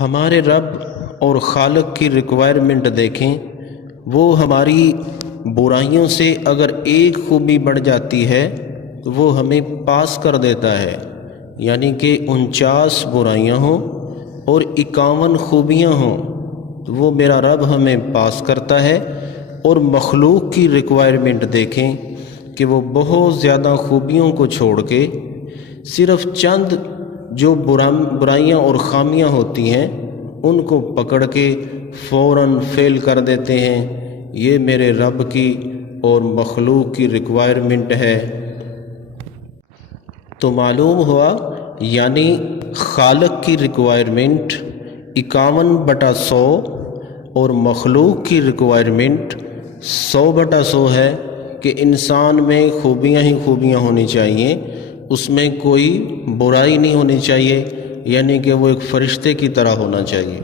ہمارے رب اور خالق کی ریکوائرمنٹ دیکھیں، وہ ہماری برائیوں سے اگر ایک خوبی بڑھ جاتی ہے تو وہ ہمیں پاس کر دیتا ہے، یعنی کہ 49 برائیاں ہوں اور 51 خوبیاں ہوں تو وہ میرا رب ہمیں پاس کرتا ہے۔ اور مخلوق کی ریکوائرمنٹ دیکھیں کہ وہ بہت زیادہ خوبیوں کو چھوڑ کے صرف چند جو برائیاں اور خامیاں ہوتی ہیں ان کو پکڑ کے فوراً فیل کر دیتے ہیں۔ یہ میرے رب کی اور مخلوق کی ریکوائرمنٹ ہے۔ تو معلوم ہوا یعنی خالق کی ریکوائرمنٹ 51/100 اور مخلوق کی ریکوائرمنٹ 100/100 ہے کہ انسان میں خوبیاں ہی خوبیاں ہونی چاہیے، اس میں کوئی برائی نہیں ہونی چاہیے، یعنی کہ وہ ایک فرشتے کی طرح ہونا چاہیے۔